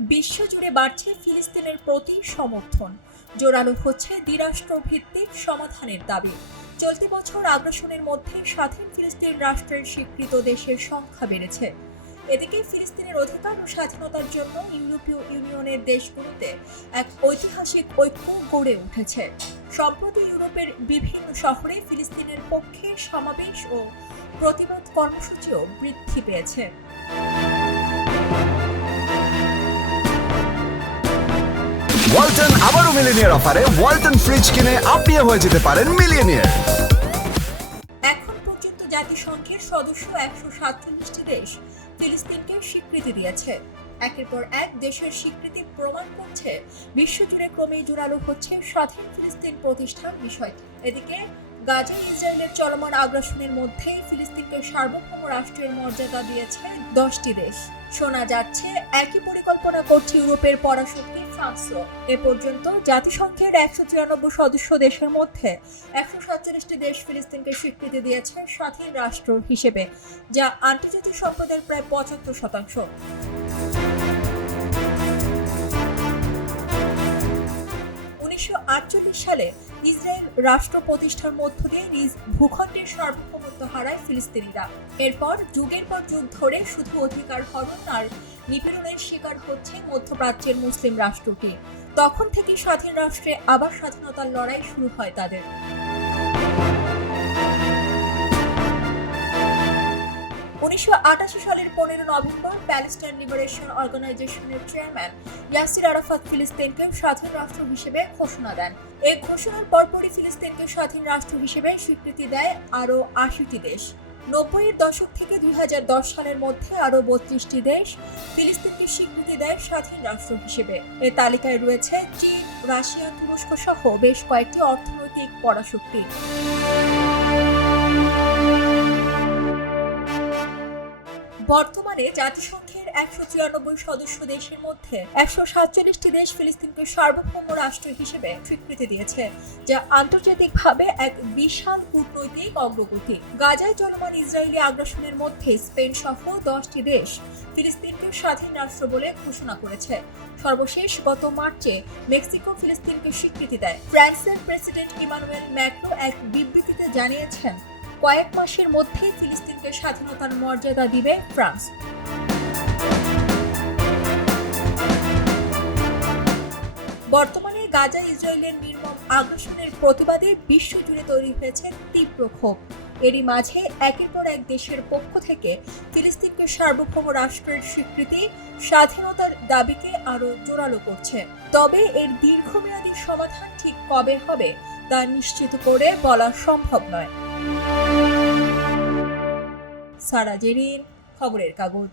বিশ্বজুড়ে বাড়ছে ফিলিস্তিনের প্রতি সমর্থন। জোরালো হচ্ছে দ্বিরাষ্ট্র ভিত্তিক সমাধানের দাবি। চলতি বছর আগ্রাসনের মধ্যে স্বাধীন ফিলিস্তিন রাষ্ট্রের স্বীকৃত দেশের সংখ্যা বেড়েছে। এদিকে ফিলিস্তিনের অধিকার ও স্বাধীনতার জন্য ইউরোপীয় ইউনিয়নের দেশগুলোতে এক ঐতিহাসিক ঐক্য গড়ে উঠেছে। সম্প্রতি ইউরোপের বিভিন্ন শহরে ফিলিস্তিনের পক্ষে সমাবেশ ও প্রতিবাদ কর্মসূচিও বৃদ্ধি পেয়েছে। ওয়ালটন আবারও মিলিনিয়ার অফারে ওয়ালটন ফ্রিজ কিনে আপনিও হয়ে যেতে পারেন মিলিয়নিয়ার। এখন পর্যন্ত জাতিসংঘের সদস্য একশো সাতচল্লিশটি দেশ ফিলিস্তিনকে স্বীকৃতি দিয়েছে। একের পর এক দেশের স্বীকৃতি প্রমাণ করছে, বিশ্বজুড়ে ক্রমেই জোরালো হচ্ছে স্বাধীন ফিলিস্তিন প্রতিষ্ঠার বিষয়টি। এদিকে গাজা ইসরায়েলের চলমান আগ্রাসনের মধ্যে ফিলিস্তিনকে সার্বভৌম রাষ্ট্রের মর্যাদা দিয়েছে দশটি দেশ। শোনা যাচ্ছে, একই পরিকল্পনা করছে ইউরোপের পরাশক্তি এ পর্যন্ত জাতিসংঘের একশো চুরানব্বই সদস্য দেশের মধ্যে একশো সাতচল্লিশটি দেশ ফিলিস্তিনকে স্বীকৃতি দিয়েছে স্বাধীন রাষ্ট্র হিসেবে, যা আন্তর্জাতিক সম্পদের প্রায় পঁচাত্তর শতাংশ। উনিশশো আটচল্লিশ সালে ইসরায়েল রাষ্ট্র প্রতিষ্ঠার মধ্য দিয়ে নিজ ভূখণ্ডের সার্বভৌমত্ব হারায় ফিলিস্তিনিরা। এরপর যুগের পর যুগ ধরে শুধু অধিকার হরণ আর নিপীড়নের শিকার হচ্ছে মধ্যপ্রাচ্যের মুসলিম রাষ্ট্রটি তখন থেকে স্বাধীন রাষ্ট্রে আবার স্বাধীনতার লড়াই শুরু হয় তাদের। উনিশশো আটাশি সালের পনেরো নভেম্বর প্যালেস্টাইন লিবারেশন অর্গানাইজেশনের চেয়ারম্যান ইয়াসির আরাফাত ফিলিস্তিনকে স্বাধীন রাষ্ট্র হিসেবে ঘোষণা দেন। এই ঘোষণার পরপরই ফিলিস্তিনকে স্বাধীন রাষ্ট্র হিসেবে স্বীকৃতি দেয় আরও আশিটি দেশ। নব্বইয়ের দশক থেকে দুই সালের মধ্যে আরও বত্রিশটি দেশ ফিলিস্তিনকে স্বীকৃতি দেয় স্বাধীন রাষ্ট্র হিসেবে। এ তালিকায় রয়েছে চীন, রাশিয়া, তুরস্ক সহ বেশ কয়েকটি অর্থনৈতিক পরাশক্তি। বর্তমানে জাতিসংঘের একশো চুরানব্বই সদস্য দেশের মধ্যে একশো সাতচল্লিশটি দেশ ফিলিস্তিনকে সার্বভৌম রাষ্ট্র হিসেবে স্বীকৃতি দিয়েছে, যা আন্তর্জাতিকভাবে এক বিশাল কূটনৈতিক অগ্রগতি। গাজায় চলমান ইসরায়েলি আগ্রাসনের মধ্যে স্পেন সহ দশটি দেশ ফিলিস্তিনকে স্বাধীন রাষ্ট্র বলে ঘোষণা করেছে। সর্বশেষ গত মার্চে মেক্সিকো ফিলিস্তিনকে স্বীকৃতি দেয়। ফ্রান্সের প্রেসিডেন্ট ইমানুয়েল ম্যাক্রো এক বিবৃতিতে জানিয়েছেন, কয়েক মাসের মধ্যেই ফিলিস্তিনকে স্বাধীনতার মর্যাদা দিবে ফ্রান্স। বর্তমানে গাজা ইসরায়েলের নির্মম আগ্রাসনের প্রতিবাদে বিশ্বজুড়ে তৈরি হয়েছে তীব্র ক্ষোভ। এরই মাঝে একের পর এক দেশের পক্ষ থেকে ফিলিস্তিনকে সার্বভৌম রাষ্ট্রের স্বীকৃতি স্বাধীনতার দাবিকে আরও জোরালো করছে। তবে এর দীর্ঘমেয়াদী সমাধান ঠিক কবে হবে তা নিশ্চিত করে বলা সম্ভব নয়। সারা জেরিন খবরের কাগজ।